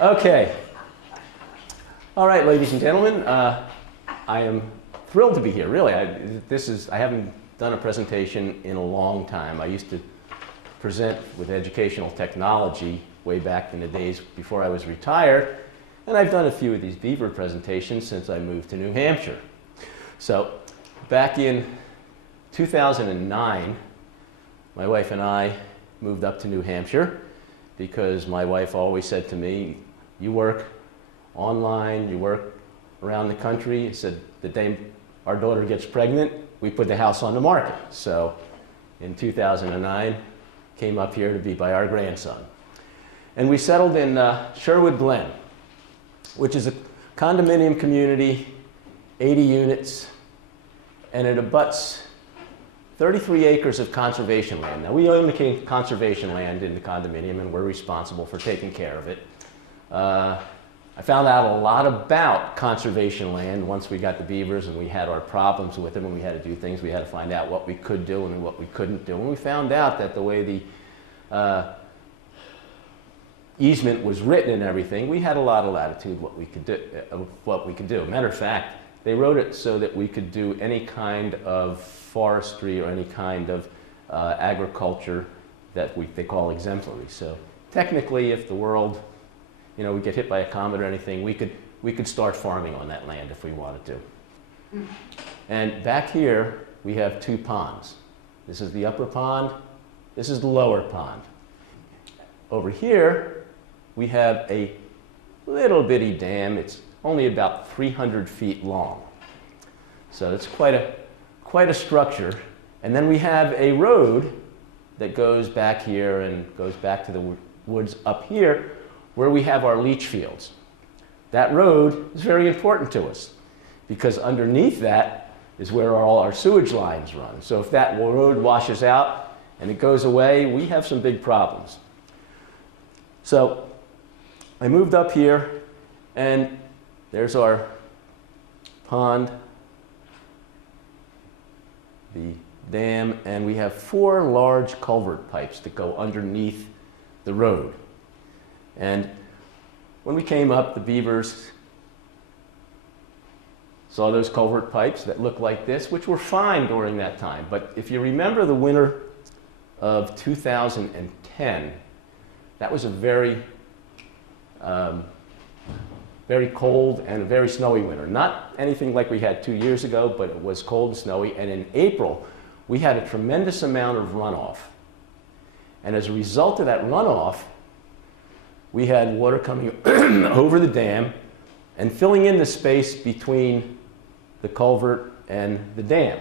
Okay. All right, ladies and gentlemen, I am thrilled to be here. Really, I haven't done a presentation in a long time. I used to present with educational technology way back in the days before I was retired, and I've done a few of these Beaver presentations since I moved to New Hampshire. So, back in 2009, my wife and I moved up to New Hampshire because my wife always said to me, you work online, you work around the country. She said, the day our daughter gets pregnant, we put the house on the market. So in 2009, came up here to be by our grandson. And we settled in Sherwood Glen, which is a condominium community, 80 units, and it abuts 33 acres of conservation land. Now, we own the conservation land in the condominium, and we're responsible for taking care of it. I found out a lot about conservation land once we got the Beavers and we had our problems with them and we had to do things. We had to find out what we could do and what we couldn't do. And we found out that the way the easement was written and everything, we had a lot of latitude what we could do. Matter of fact, they wrote it so that we could do any kind of forestry or any kind of agriculture that they call exemplary. So technically, if the world, we get hit by a comet or anything, we could start farming on that land if we wanted to. And back here, we have two ponds. This is the upper pond. This is the lower pond. Over here, we have a little bitty dam. It's only about 300 feet long. So it's quite a structure. And then we have a road that goes back here and goes back to the woods up here where we have our leach fields. That road is very important to us because underneath that is where all our sewage lines run. So if that road washes out and it goes away, we have some big problems. So I moved up here and there's our pond, the dam, and we have 4 large culvert pipes that go underneath the road. And when we came up, the Beavers saw those culvert pipes that looked like this, which were fine during that time. But if you remember the winter of 2010, that was a very cold and very snowy winter. Not anything like we had 2 years ago, but it was cold and snowy. And in April, we had a tremendous amount of runoff. And as a result of that runoff, we had water coming over the dam and filling in the space between the culvert and the dam.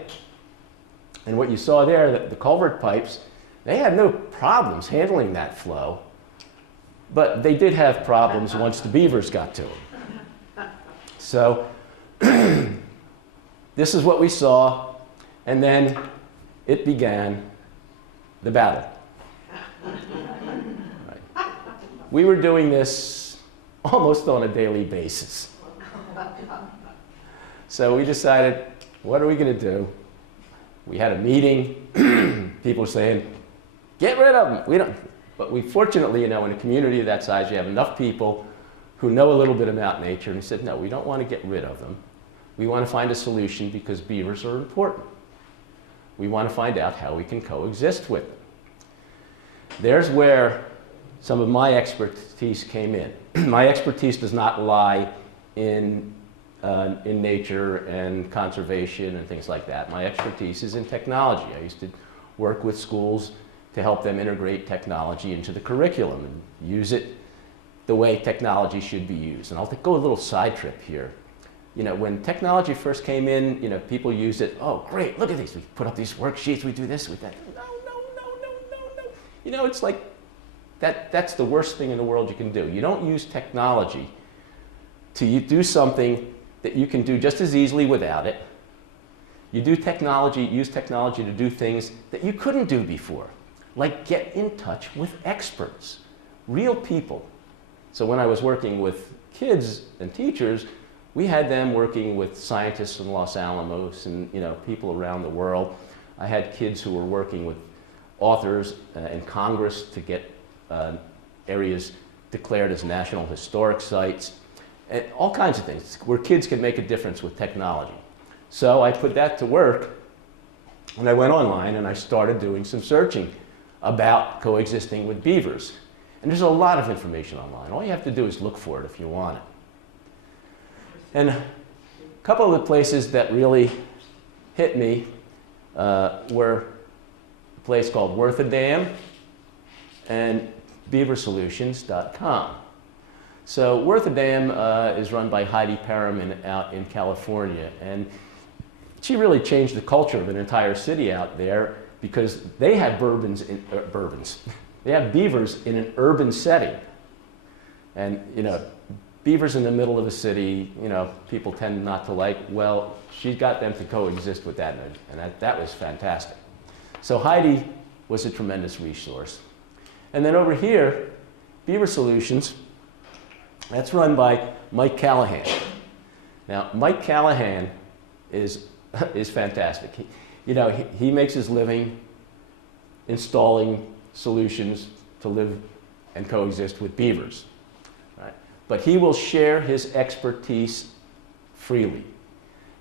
And what you saw there, the culvert pipes, they had no problems handling that flow, but they did have problems once the Beavers got to them. So this is what we saw, and then it began the battle. Right. We were doing this almost on a daily basis. So we decided, what are we going to do? We had a meeting. People were saying, get rid of them. We don't. But we fortunately, in a community of that size, you have enough people who know a little bit about nature. And we said, no, we don't want to get rid of them. We want to find a solution because beavers are important. We want to find out how we can coexist with them. There's where some of my expertise came in. My expertise does not lie in nature and conservation and things like that. My expertise is in technology. I used to work with schools to help them integrate technology into the curriculum and use it the way technology should be used. And I'll go a little side trip here. When technology first came in, people used it. Oh, great, look at these. We put up these worksheets, we do this, we that. No. It's like that's the worst thing in the world you can do. You don't use technology to do something that you can do just as easily without it. You use technology to do things that you couldn't do before, like get in touch with experts, real people. So when I was working with kids and teachers, we had them working with scientists in Los Alamos and people around the world. I had kids who were working with authors in Congress to get areas declared as National Historic Sites, and all kinds of things where kids can make a difference with technology. So I put that to work, and I went online and I started doing some searching about coexisting with beavers. And there's a lot of information online. All you have to do is look for it if you want it. And a couple of the places that really hit me were a place called Worth a Dam and beaversolutions.com. So Worth a Dam is run by Heidi out in California, and she really changed the culture of an entire city out there because they have they have beavers in an urban setting. And, you know, beavers in the middle of a city, you know, people tend not to like. Well, she got them to coexist with that, and that was fantastic. So Heidi was a tremendous resource. And then over here, Beaver Solutions, that's run by Mike Callahan. Now, Mike Callahan is fantastic. He makes his living installing solutions to live and coexist with beavers, right? But he will share his expertise freely.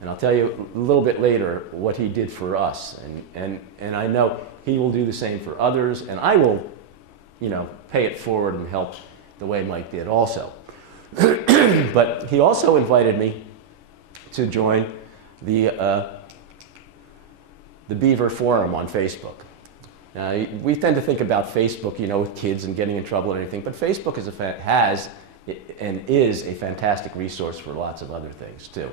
And I'll tell you a little bit later what he did for us. And I know he will do the same for others, and I will, pay it forward and help the way Mike did also. But he also invited me to join the Beaver forum on Facebook. Now, we tend to think about Facebook, with kids and getting in trouble and everything, but Facebook is is a fantastic resource for lots of other things too.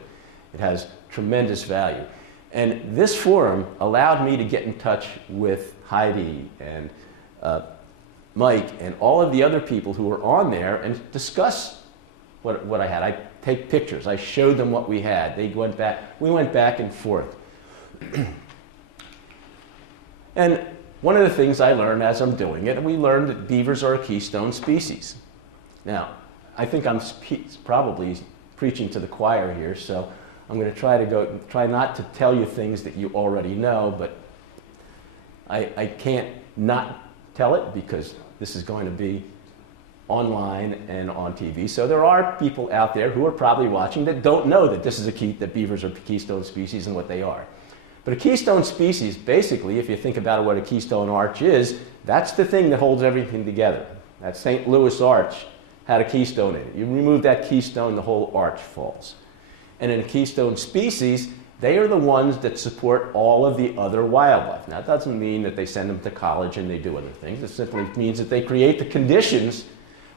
It has tremendous value. And this forum allowed me to get in touch with Heidi and Mike and all of the other people who were on there and discuss what I had. I take pictures. I showed them what we had. We went back and forth. And one of the things I learned as I'm doing it, we learned that beavers are a keystone species. Now, I think I'm probably preaching to the choir here, so I'm going to try not to tell you things that you already know, but I can't not tell it because this is going to be online and on TV. So there are people out there who are probably watching that don't know that that beavers are keystone species and what they are. But a keystone species, basically, if you think about what a keystone arch is, that's the thing that holds everything together. That St. Louis arch had a keystone in it. You remove that keystone, the whole arch falls. And in a keystone species, they are the ones that support all of the other wildlife. Now, that doesn't mean that they send them to college and they do other things. It simply means that they create the conditions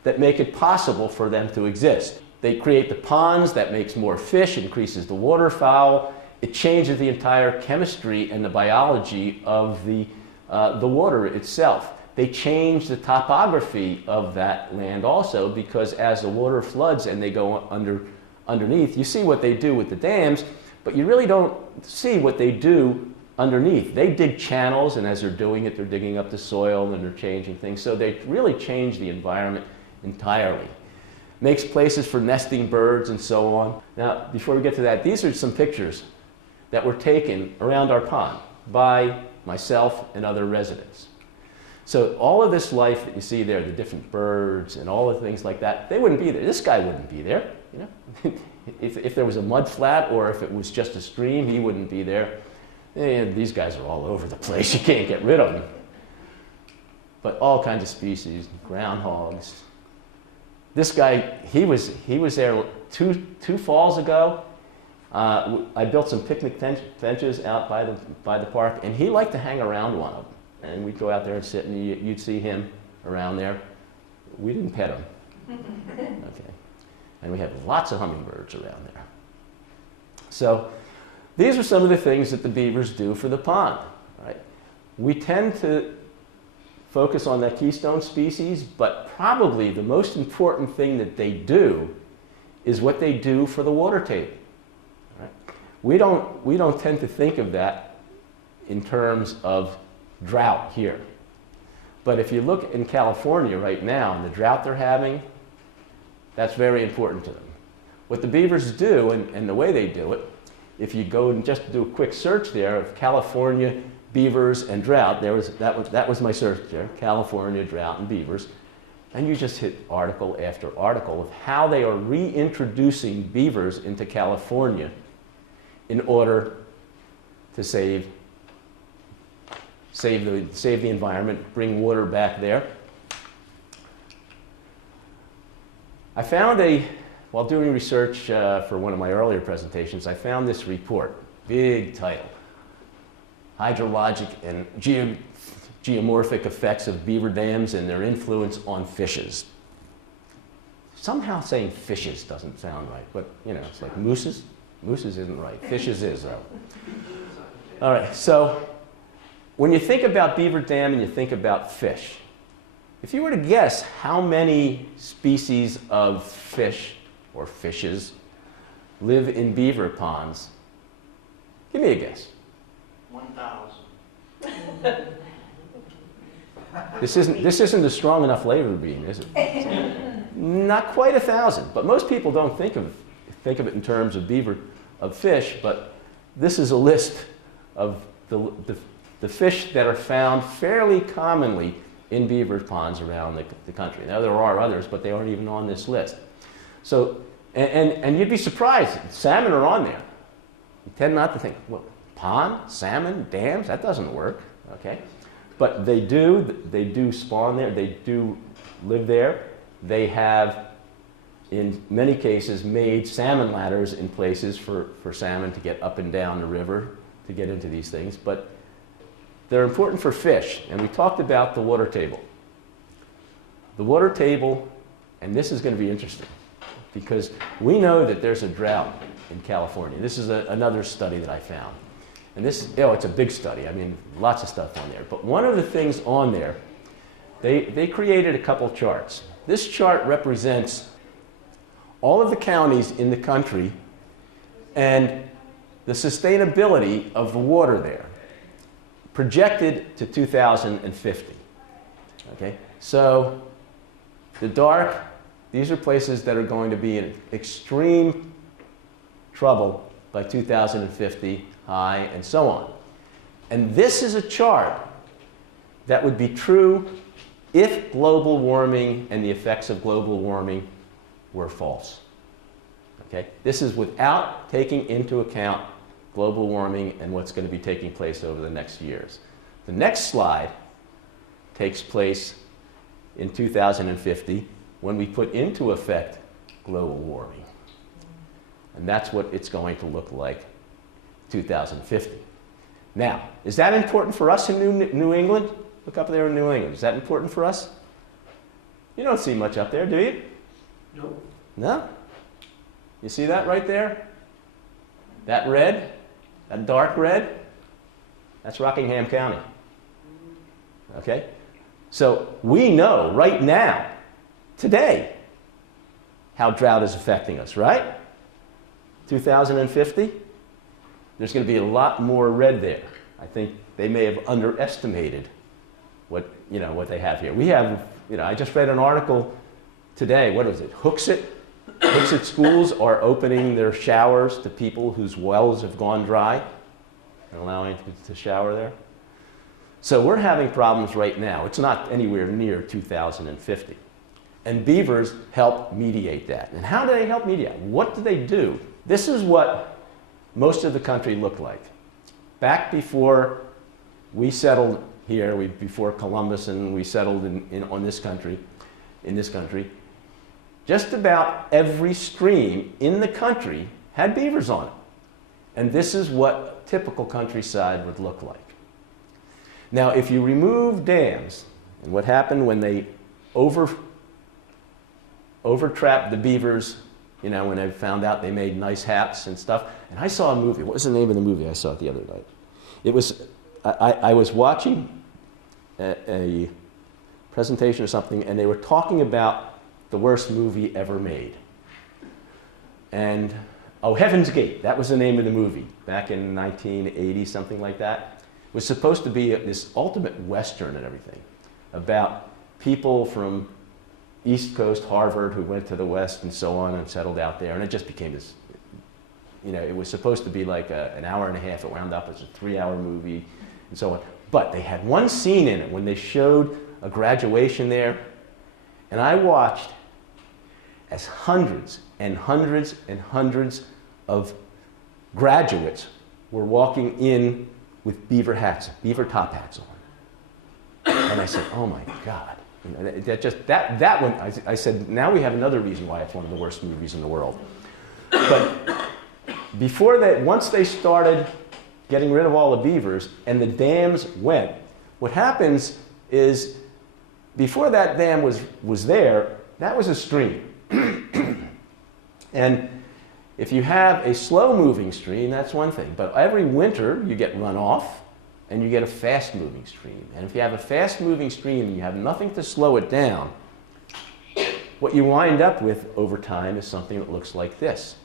that make it possible for them to exist. They create the ponds that makes more fish, increases the waterfowl. It changes the entire chemistry and the biology of the water itself. They change the topography of that land also because as the water floods and they go underneath, you see what they do with the dams, but you really don't see what they do underneath. They dig channels, and as they're doing it, they're digging up the soil and they're changing things. So they really change the environment entirely. Makes places for nesting birds and so on. Now, before we get to that, these are some pictures that were taken around our pond by myself and other residents. So all of this life that you see there, the different birds and all the things like that, they wouldn't be there. This guy wouldn't be there. If there was a mud flat or if it was just a stream, he wouldn't be there. And these guys are all over the place. You can't get rid of them. But all kinds of species, groundhogs. This guy, he was there two falls ago. I built some picnic benches out by the park, and he liked to hang around one of them. And we'd go out there and sit, and you'd see him around there. We didn't pet him. Okay. And we had lots of hummingbirds around there. So these are some of the things that the beavers do for the pond. Right? We tend to focus on that keystone species, but probably the most important thing that they do is what they do for the water table. Right? We don't tend to think of that in terms of drought here. But if you look in California right now and the drought they're having, that's very important to them. What the beavers do, and the way they do it, if you go and just do a quick search there of California, beavers, and drought, that was my search there, California, drought, and beavers. And you just hit article after article of how they are reintroducing beavers into California in order to save the environment, bring water back there. I found while doing research for one of my earlier presentations, I found this report, big title, Hydrologic and Geomorphic Effects of Beaver Dams and Their Influence on Fishes. Somehow saying fishes doesn't sound right, but you know, it's like mooses. Mooses isn't right. Fishes is, though. All right, so when you think about beaver dam and you think about fish, if you were to guess how many species of fish or fishes live in beaver ponds, give me a guess. 1,000. This isn't a strong enough labor beam, is it? Not quite 1,000, but most people don't think of it in terms of fish, but this is a list of the fish that are found fairly commonly in beaver ponds around the country. Now there are others, but they aren't even on this list. So, and you'd be surprised, salmon are on there. You tend not to think, well, pond, salmon, dams, that doesn't work, okay? But they do spawn there, they do live there. They have, in many cases, made salmon ladders in places for salmon to get up and down the river to get into these things. But they're important for fish, and we talked about the water table. The water table, and this is going to be interesting, because we know that there's a drought in California. This is another study that I found. And this, it's a big study. I mean, lots of stuff on there. But one of the things on there, they created a couple charts. This chart represents all of the counties in the country and the sustainability of the water there, projected to 2050. Okay? So the dark, these are places that are going to be in extreme trouble by 2050, high, and so on. And this is a chart that would be true if global warming and the effects of global warming were false. Okay? This is without taking into account global warming and what's going to be taking place over the next years. The next slide takes place in 2050 when we put into effect global warming. And that's what it's going to look like 2050. Now, is that important for us in New England? Look up there in New England. Is that important for us? You don't see much up there, do you? No. No? You see that right there? That red? That dark red? That's Rockingham County. Okay? So we know right now, today, how drought is affecting us, right? 2050, there's going to be a lot more red there. I think they may have underestimated what they have here. We have, I just read an article today, what is it, Hooksett schools are opening their showers to people whose wells have gone dry and allowing to shower there. So we're having problems right now. It's not anywhere near 2050. And beavers help mediate that. And how do they help mediate? What do they do? This is what most of the country looked like. Back before we settled here, before Columbus and we settled in this country, just about every stream in the country had beavers on it. And this is what a typical countryside would look like. Now, if you remove dams, and what happened when they overtrapped the beavers, when they found out they made nice hats and stuff. And I saw a movie. What was the name of the movie? I saw it the other night. It was, I was watching a presentation or something, and they were talking about the worst movie ever made. And, Heaven's Gate, that was the name of the movie, back in 1980, something like that. It was supposed to be this ultimate Western and everything, about people from East Coast, Harvard, who went to the West and so on and settled out there. And it just became this, it was supposed to be like an hour and a half. It wound up as a 3-hour movie and so on. But they had one scene in it when they showed a graduation there, And I watched as hundreds and hundreds and hundreds of graduates were walking in with beaver hats, beaver top hats on. And I said, oh my God. That one, I said, now we have another reason why it's one of the worst movies in the world. But before that, once they started getting rid of all the beavers and the dams went, what happens is before that dam was there, that was a stream. And if you have a slow-moving stream, that's one thing. But every winter, you get runoff, and you get a fast-moving stream. And if you have a fast-moving stream and you have nothing to slow it down, what you wind up with over time is something that looks like this.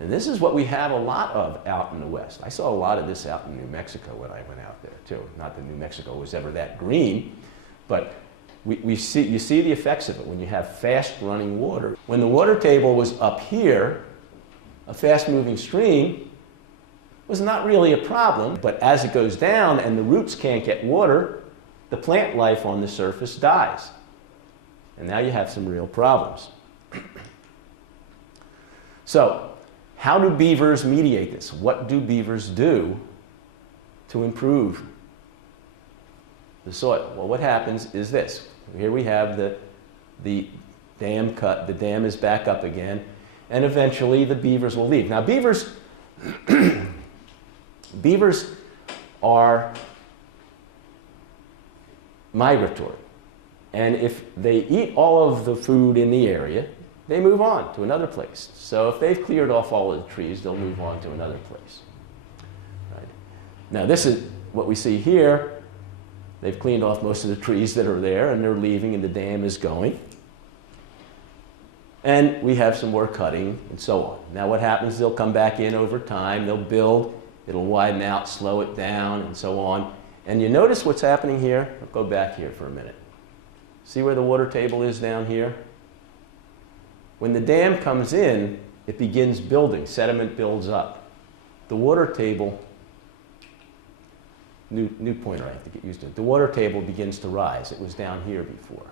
And this is what we have a lot of out in the West. I saw a lot of this out in New Mexico when I went out there, too. Not that New Mexico was ever that green, but you see the effects of it when you have fast-running water. When the water table was up here, a fast-moving stream was not really a problem, but as it goes down and the roots can't get water, the plant life on the surface dies. And now you have some real problems. So, how do beavers mediate this? What do beavers do to improve the soil? Well, what happens is this. Here we have the dam cut. The dam is back up again, and eventually the beavers will leave. Now, beavers are migratory, and if they eat all of the food in the area, they move on to another place. So if they've cleared off all of the trees, they'll move on to another place. Right? Now, this is what we see here. They've cleaned off most of the trees that are there, and they're leaving, and the dam is going. And we have some more cutting, and so on. Now what happens, they'll come back in over time, they'll build, it'll widen out, slow it down, and so on. And you notice what's happening here? I'll go back here for a minute. See where the water table is down here? When the dam comes in, it begins building, sediment builds up. The water table, new pointer I have to get used to it. The water table begins to rise. It was down here before.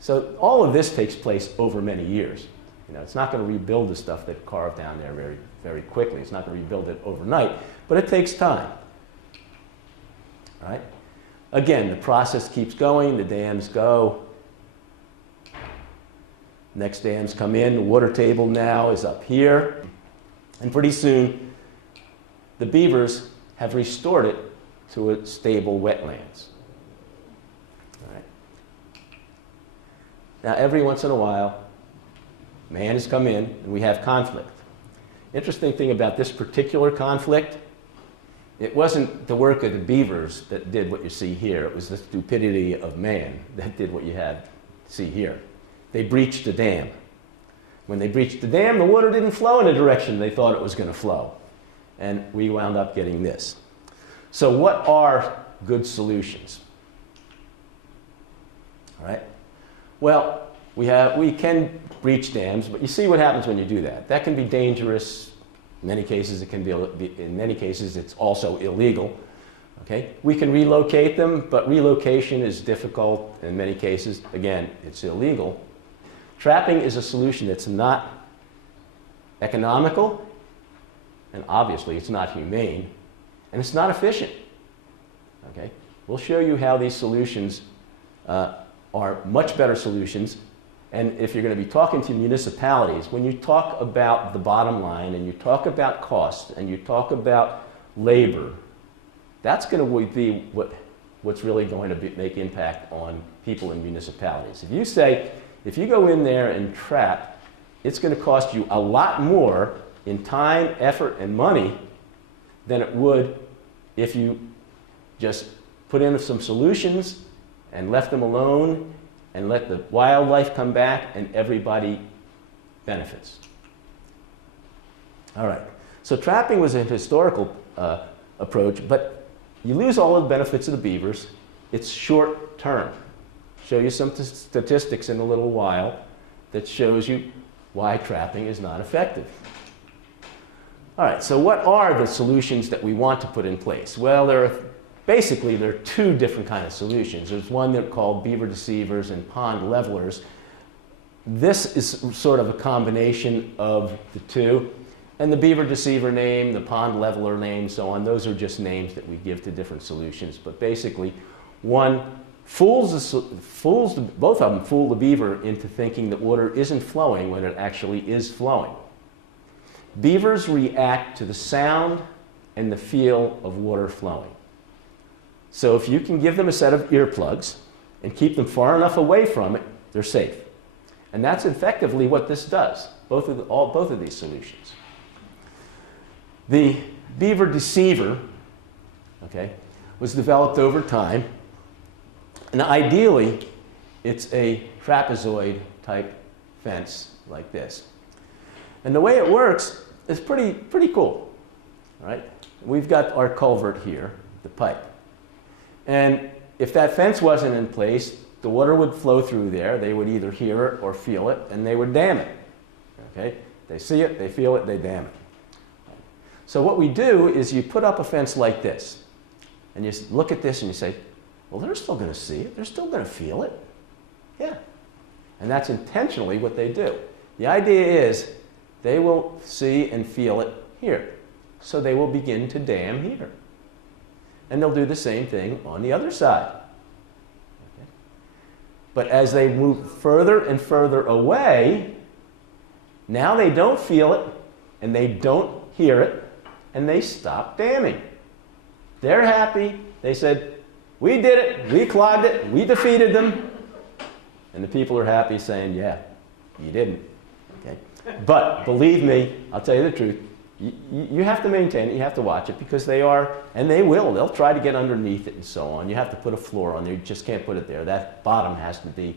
So all of this takes place over many years. You know, it's not going to rebuild the stuff that carved down there very, very quickly. It's not going to rebuild it overnight, but it takes time. Right? Again, the process keeps going. The dams go. Next dams come in. The water table now is up here. And pretty soon, the beavers have restored it to a stable wetlands. All right. Now, every once in a while, man has come in and we have conflict. Interesting thing about this particular conflict, it wasn't the work of the beavers that did what you see here. It was the stupidity of man that did what you see here. They breached the dam. When they breached the dam, the water didn't flow in the direction they thought it was going to flow. And we wound up getting this. So what are good solutions? All right. Well, we can breach dams, but you see what happens when you do that. That can be dangerous. In many cases, it can be. In many cases, it's also illegal. Okay. We can relocate them, but relocation is difficult. In many cases, again, it's illegal. Trapping is a solution that's not economical, and obviously, it's not humane. And it's not efficient. Okay? We'll show you how these solutions are much better solutions. And if you're going to be talking to municipalities, when you talk about the bottom line and you talk about cost and you talk about labor, that's going to be what's really going to make impact on people in municipalities. If you say, if you go in there and trap, it's going to cost you a lot more in time, effort, and money than it would if you just put in some solutions and left them alone and let the wildlife come back and everybody benefits. All right. So trapping was a historical approach, but you lose all the benefits of the beavers. It's short term. Show you some statistics in a little while that shows you why trapping is not effective. All right, so what are the solutions that we want to put in place? Well, there are basically there are two different kind of solutions. There's one that's called beaver deceivers and pond levelers. This is sort of a combination of the two. And the beaver deceiver name, the pond leveler name, so on, those are just names that we give to different solutions. But basically, one both of them fool the beaver into thinking that water isn't flowing when it actually is flowing. Beavers react to the sound and the feel of water flowing. So if you can give them a set of earplugs and keep them far enough away from it, they're safe. And that's effectively what this does, both of these solutions. The beaver deceiver, okay, was developed over time. And ideally, it's a trapezoid type fence like this. And the way it works is pretty cool. All right? We've got our culvert here, the pipe. And if that fence wasn't in place, the water would flow through there. They would either hear it or feel it, and they would dam it. Okay? They see it, they feel it, they dam it. So what we do is you put up a fence like this, and you look at this and you say, well, they're still going to see it. They're still going to feel it. Yeah. And that's intentionally what they do. The idea is they will see and feel it here. So they will begin to dam here. And they'll do the same thing on the other side. Okay. But as they move further and further away, now they don't feel it, and they don't hear it, and they stop damming. They're happy. They said, we did it, we clogged it, we defeated them. And the people are happy saying, yeah, you didn't. Okay? But believe me, I'll tell you the truth, you have to maintain it, you have to watch it, because they are, and they will, they'll try to get underneath it and so on. You have to put a floor on there, you just can't put it there. That bottom has to be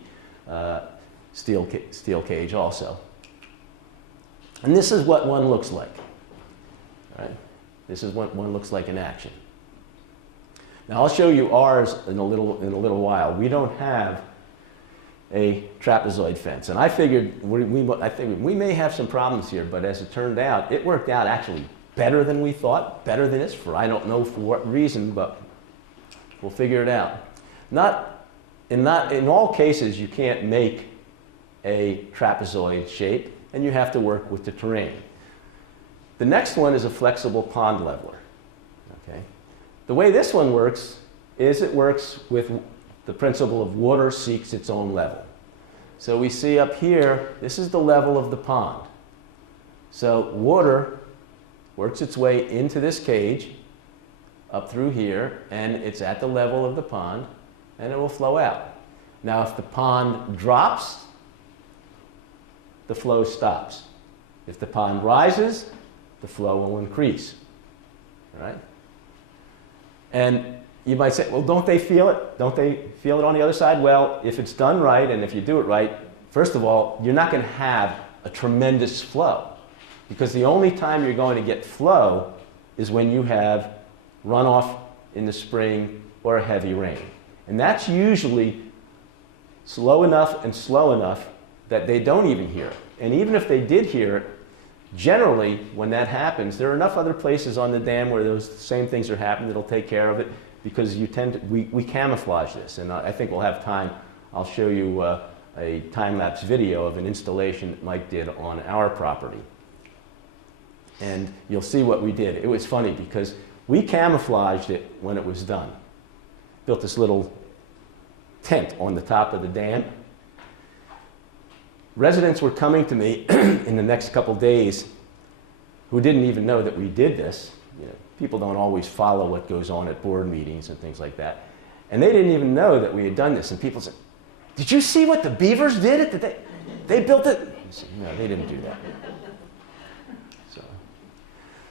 steel cage also. And this is what one looks like. All right? This is what one looks like in action. Now I'll show you ours in a little while. We don't have a trapezoid fence, and I figured I think we may have some problems here, but as it turned out, it worked out actually better than we thought, better than this, for I don't know for what reason, but we'll figure it out. In all cases, you can't make a trapezoid shape, and you have to work with the terrain. The next one is a flexible pond leveler. Okay? The way this one works is it works with the principle of water seeks its own level. So we see up here, this is the level of the pond. So water works its way into this cage, up through here, and it's at the level of the pond, and it will flow out. Now if the pond drops, the flow stops. If the pond rises, the flow will increase. All right? And you might say, well, don't they feel it? Don't they feel it on the other side? Well, if it's done right, and if you do it right, first of all, you're not going to have a tremendous flow. Because the only time you're going to get flow is when you have runoff in the spring or a heavy rain. And that's usually slow enough and slow enough that they don't even hear it. And even if they did hear it, generally, when that happens, there are enough other places on the dam where those same things are happening that'll take care of it, because we camouflage this. And I think we'll have time. I'll show you a time-lapse video of an installation that Mike did on our property. And you'll see what we did. It was funny because we camouflaged it when it was done. Built this little tent on the top of the dam. Residents were coming to me in the next couple days who didn't even know that we did this. You know, people don't always follow what goes on at board meetings and things like that. And they didn't even know that we had done this. And people said, did you see what the Beavers did? They built it? I said, no, they didn't do that.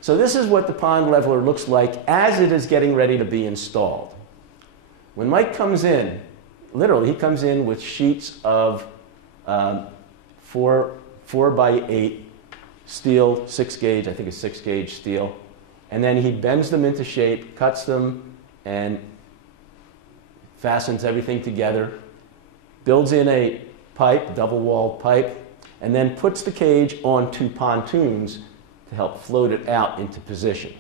So this is what the pond leveler looks like as it is getting ready to be installed. When Mike comes in, literally he comes in with sheets of 4 by 8 steel, 6 gauge, I think it's 6 gauge steel, and then he bends them into shape, cuts them, and fastens everything together, builds in a pipe, double-walled pipe, and then puts the cage on 2 pontoons to help float it out into position.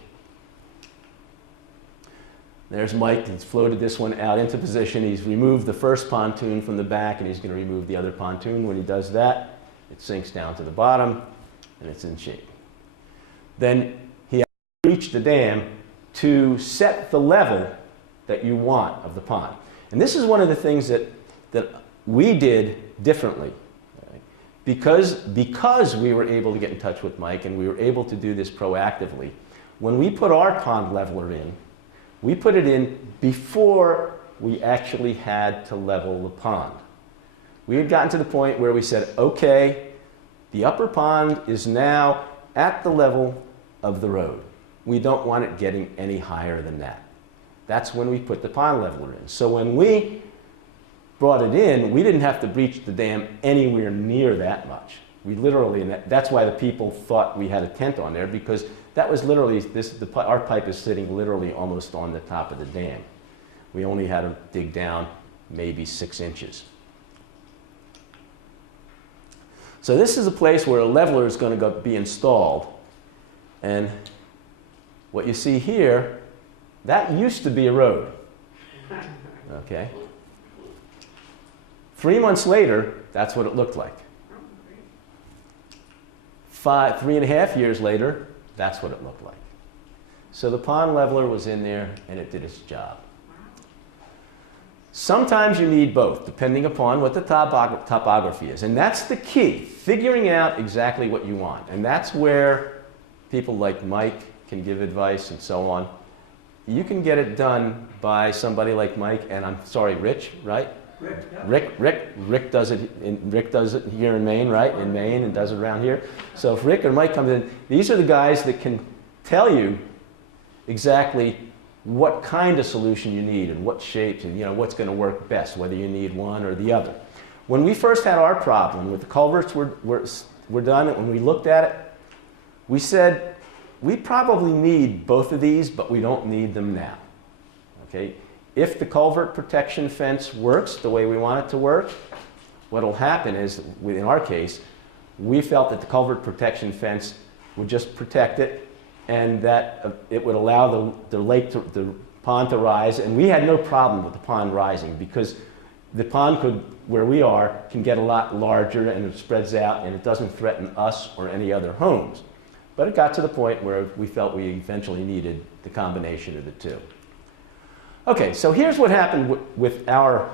There's Mike, he's floated this one out into position. He's removed the first pontoon from the back, and he's going to remove the other pontoon. When he does that, it sinks down to the bottom, and it's in shape. Then he has to reach the dam to set the level that you want of the pond. And this is one of the things that we did differently. Right? Because we were able to get in touch with Mike, and we were able to do this proactively, when we put our pond leveler in, we put it in before we actually had to level the pond. We had gotten to the point where we said, okay, the upper pond is now at the level of the road. We don't want it getting any higher than that. That's when we put the pond leveler in. So when we brought it in, we didn't have to breach the dam anywhere near that much. We literally, and that's why the people thought we had a tent on there, because that was literally, our pipe is sitting literally almost on the top of the dam. We only had to dig down maybe 6 inches. So this is a place where a leveler is going to be installed. And what you see here, that used to be a road. Okay? 3 months later, that's what it looked like. 3.5 years later, that's what it looked like. So the pond leveler was in there, and it did its job. Sometimes you need both, depending upon what the topography is. And that's the key, figuring out exactly what you want. And that's where people like Mike can give advice and so on. You can get it done by somebody like Mike, and I'm sorry, Rich, right? Rick, yeah. Rick does it here in Maine, right? In Maine, and does it around here. So if Rick or Mike comes in, these are the guys that can tell you exactly what kind of solution you need and what shapes and what's going to work best, whether you need one or the other. When we first had our problem with the culverts were done, and when we looked at it, we said we probably need both of these, but we don't need them now. Okay? If the culvert protection fence works the way we want it to work, what will happen is, in our case, we felt that the culvert protection fence would just protect it, and that it would allow the pond to rise. And we had no problem with the pond rising, because the pond where we are, can get a lot larger, and it spreads out, and it doesn't threaten us or any other homes. But it got to the point where we felt we eventually needed the combination of the two. Okay, so here's what happened with our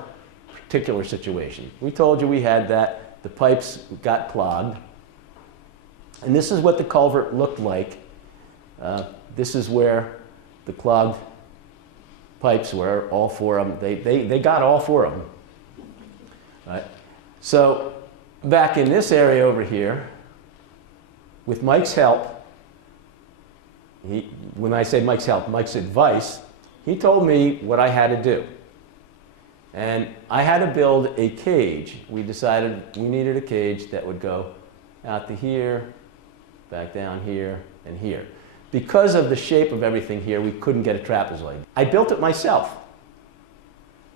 particular situation. We told you we had that. The pipes got clogged. And this is what the culvert looked like. This is where the clogged pipes were, all 4 of them. They got all 4 of them. Right? So back in this area over here, with Mike's help, when I say Mike's help, Mike's advice, he told me what I had to do. And I had to build a cage. We decided we needed a cage that would go out to here, back down here, and here. Because of the shape of everything here, we couldn't get a trapezoid. I built it myself.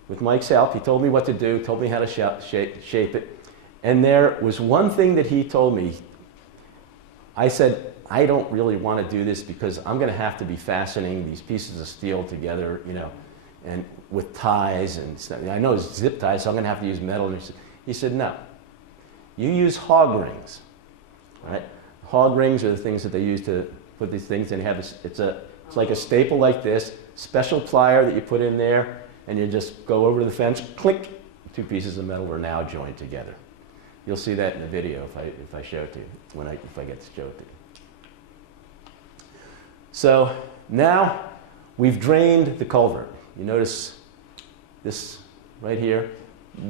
With Mike's help, he told me what to do, told me how to shape it. And there was one thing that he told me. I said, I don't really want to do this because I'm going to have to be fastening these pieces of steel together, and with ties and stuff. I know it's zip ties, so I'm going to have to use metal. And he said, no. You use hog rings, right? Hog rings are the things that they use to put these things in. It's like a staple like this, special plier that you put in there, and you just go over to the fence, click, 2 pieces of metal are now joined together. You'll see that in the video if I show it to you, if I get to show it to you. So now we've drained the culvert. You notice this right here?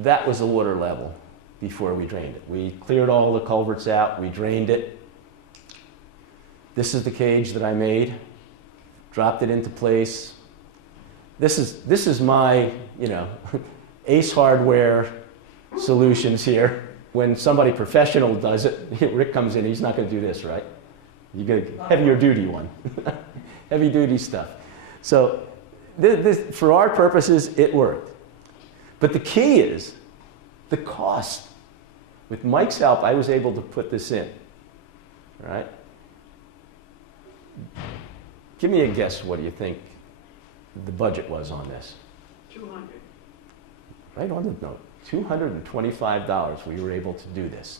That was the water level before we drained it. We cleared all the culverts out, we drained it. This is the cage that I made, dropped it into place. This is my, Ace Hardware solutions here. When somebody professional does it, Rick comes in, he's not going to do this, right? You get a heavier duty one, heavy duty stuff. So for our purposes, it worked. But the key is the cost. With Mike's help, I was able to put this in, right? Give me a guess. What do you think the budget was on this? 200. Right on the note. $225 we were able to do this.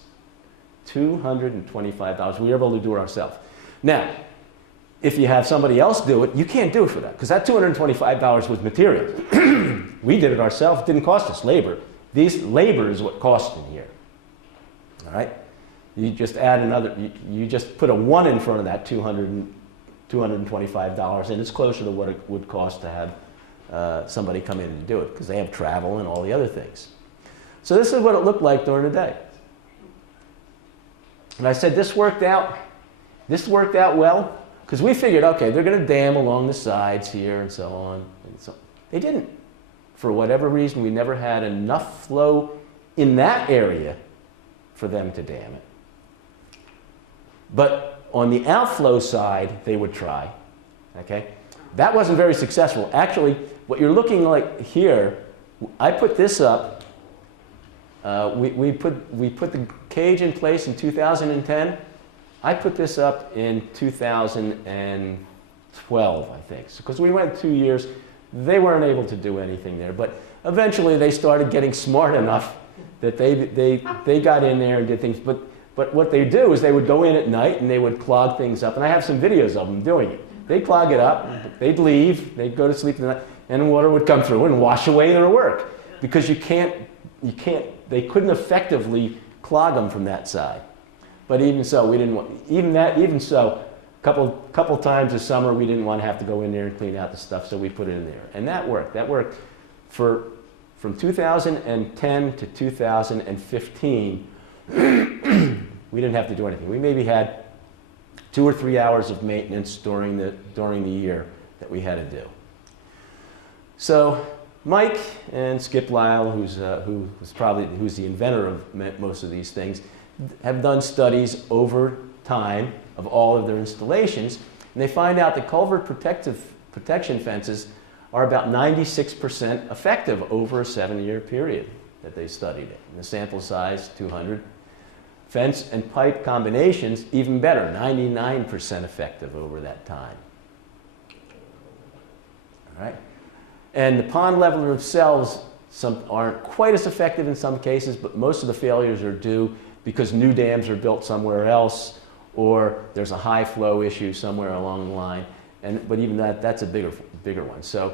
$225. We were able to do it ourselves. Now, if you have somebody else do it, you can't do it for that, because that $225 was materials. We did it ourselves. It didn't cost us labor. These labor is what cost in here. All right? You just add another, you just put a 1 in front of that $225, and it's closer to what it would cost to have somebody come in and do it, because they have travel and all the other things. So this is what it looked like during the day. And I said, this worked out well, because we figured, okay, they're going to dam along the sides here and so on. And so they didn't. For whatever reason, we never had enough flow in that area for them to dam it. But on the outflow side, they would try. Okay? That wasn't very successful. Actually, what you're looking like here, I put this up. We put the cage in place in 2010. I put this up in 2012, I think. Because we went 2 years. They weren't able to do anything there. But eventually they started getting smart enough that they got in there and did things. But what they do is they would go in at night and they would clog things up. And I have some videos of them doing it. They'd clog it up, they'd leave, they'd go to sleep in the night, and water would come through and wash away their work. Because they couldn't effectively clog them from that side. But even so, we didn't want, even so, a couple times this summer we didn't want to have to go in there and clean out the stuff, so we put it in there. And that worked. That worked from 2010 to 2015. We didn't have to do anything. We maybe had 2 or 3 hours of maintenance during the year that we had to do. So Mike and Skip Lyle, who's the inventor of most of these things, have done studies over time of all of their installations, and they find out that culvert protection fences are about 96% effective over a 7-year period that they studied it. And the sample size, 200. Fence and pipe combinations, even better, 99% effective over that time. All right? And the pond leveler themselves aren't quite as effective in some cases, but most of the failures are due because new dams are built somewhere else, or there's a high flow issue somewhere along the line. But even that's a bigger one. So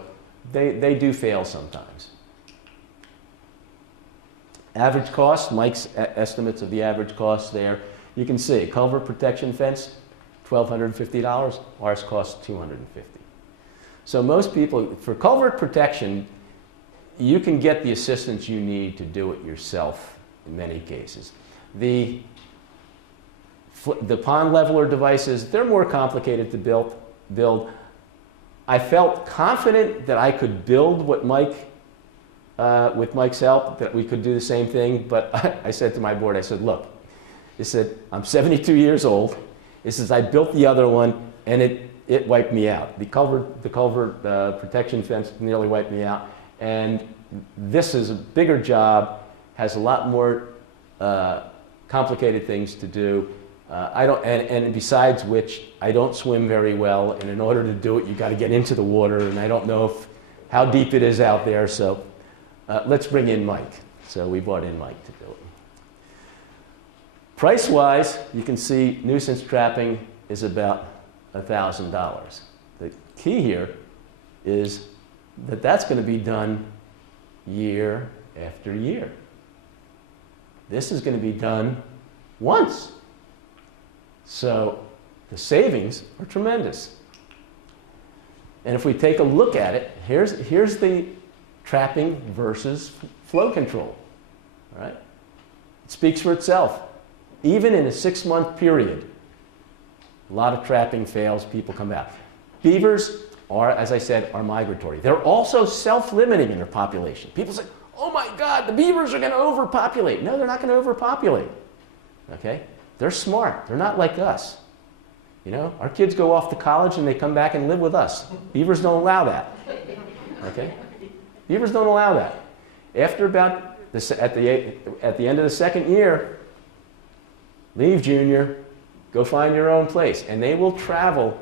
they do fail sometimes. Average cost, Mike's estimates of the average cost there. You can see culvert protection fence, $1,250. Ours costs $250. So most people, for culvert protection, you can get the assistance you need to do it yourself in many cases. The pond leveler devices, they're more complicated to build. I felt confident that I could build what with Mike's help, that we could do the same thing, but I said to my board, I said, look, I'm 72 years old. I built the other one, and it wiped me out. The culvert protection fence nearly wiped me out, and this is a bigger job, has a lot more complicated things to do. And besides which, I don't swim very well, and in order to do it, you got to get into the water, and I don't know how deep it is out there, so let's bring in Mike. So we brought in Mike to do it. Price-wise, you can see nuisance trapping is about $1,000. The key here is that that's going to be done year after year. This is going to be done once. So the savings are tremendous. And if we take a look at it, here's the trapping versus flow control. All right? It speaks for itself. Even in a 6-month period, a lot of trapping fails, people come back. Beavers are, as I said, are migratory. They're also self-limiting in their population. People say, oh my God, the beavers are going to overpopulate. No, they're not going to overpopulate. Okay? They're smart. They're not like us. You know, our kids go off to college and they come back and live with us. Beavers don't allow that. Okay? Beavers don't allow that. After about at the end of the second year, leave, junior, go find your own place. And they will travel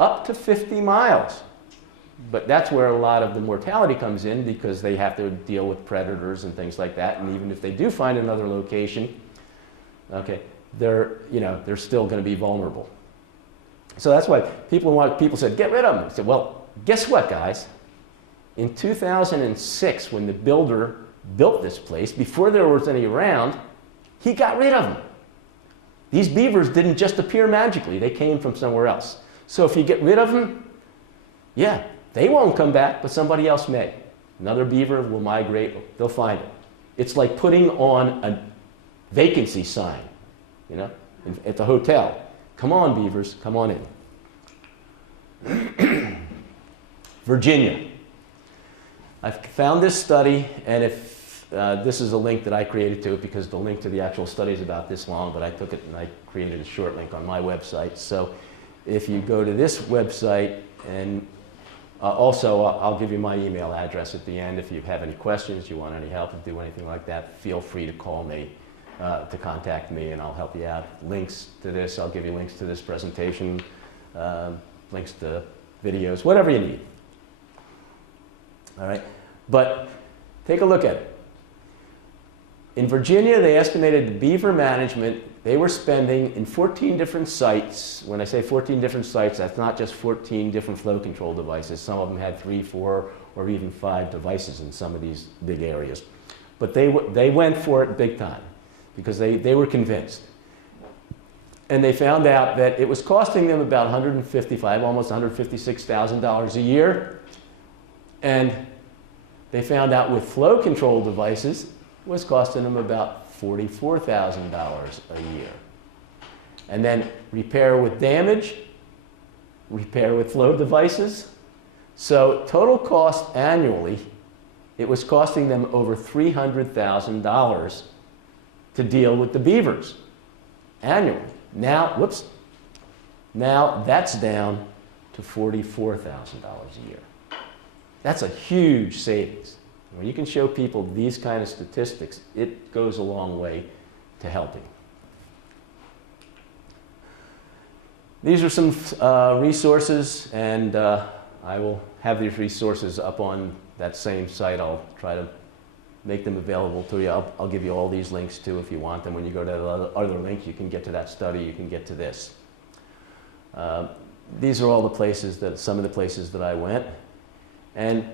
up to 50 miles But that's where a lot of the mortality comes in, because they have to deal with predators and things like that. And even if they do find another location, okay, they're still going to be vulnerable. So that's why people said, get rid of them. I said, well, guess what, guys? In 2006, when the builder built this place, before there was any around, he got rid of them. These beavers didn't just appear magically. They came from somewhere else. So if you get rid of them, yeah, they won't come back, but somebody else may. Another beaver will migrate. They'll find it. It's like putting on a vacancy sign, at the hotel. Come on, beavers, come on in. Virginia. I've found this study, and if this is a link that I created to it, because the link to the actual study is about this long, but I took it and I created a short link on my website. So if you go to this website, and also I'll give you my email address at the end. If you have any questions, you want any help to do anything like that, feel free to call me, to contact me, and I'll help you out. Links to this, I'll give you links to this presentation, links to videos, whatever you need. All right, but take a look at it. In Virginia, they estimated the beaver management, they were spending in 14 different sites. When I say 14 different sites, that's not just 14 different flow control devices. Some of them had 3, 4, or even 5 devices in some of these big areas. But they went for it big time, because they were convinced. And they found out that it was costing them about $155,000, almost $156,000 a year. And they found out with flow control devices, it was costing them about $44,000 a year. And then repair with damage, repair with flow devices. So total cost annually, it was costing them over $300,000 to deal with the beavers annually. Now, whoops, now that's down to $44,000 a year. That's a huge savings. When you can show people these kind of statistics, it goes a long way to helping. These are some resources, and I will have these resources up on that same site. I'll try to make them available to you. I'll give you all these links too if you want them. When you go to the other link, you can get to that study, you can get to this. These are all the places some of the places that I went. And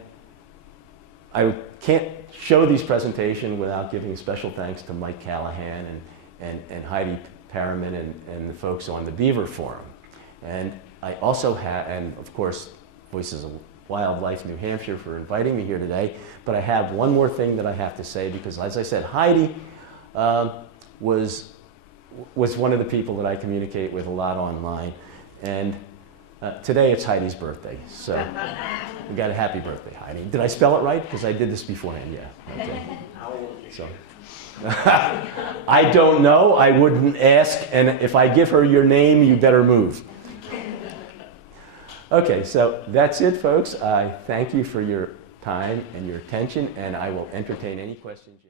I can't show these presentations without giving special thanks to Mike Callahan and Heidi Perriman and the folks on the Beaver Forum. And I also have, and of course, Voices of Wildlife New Hampshire for inviting me here today. But I have one more thing that I have to say, because as I said, Heidi was one of the people that I communicate with a lot online. And today it's Heidi's birthday, so we got a happy birthday, Heidi. Did I spell it right? Because I did this beforehand, yeah. Okay. How old is she? So, I don't know, I wouldn't ask, and if I give her your name, you better move. Okay, so that's it, folks. I thank you for your time and your attention, and I will entertain any questions you have.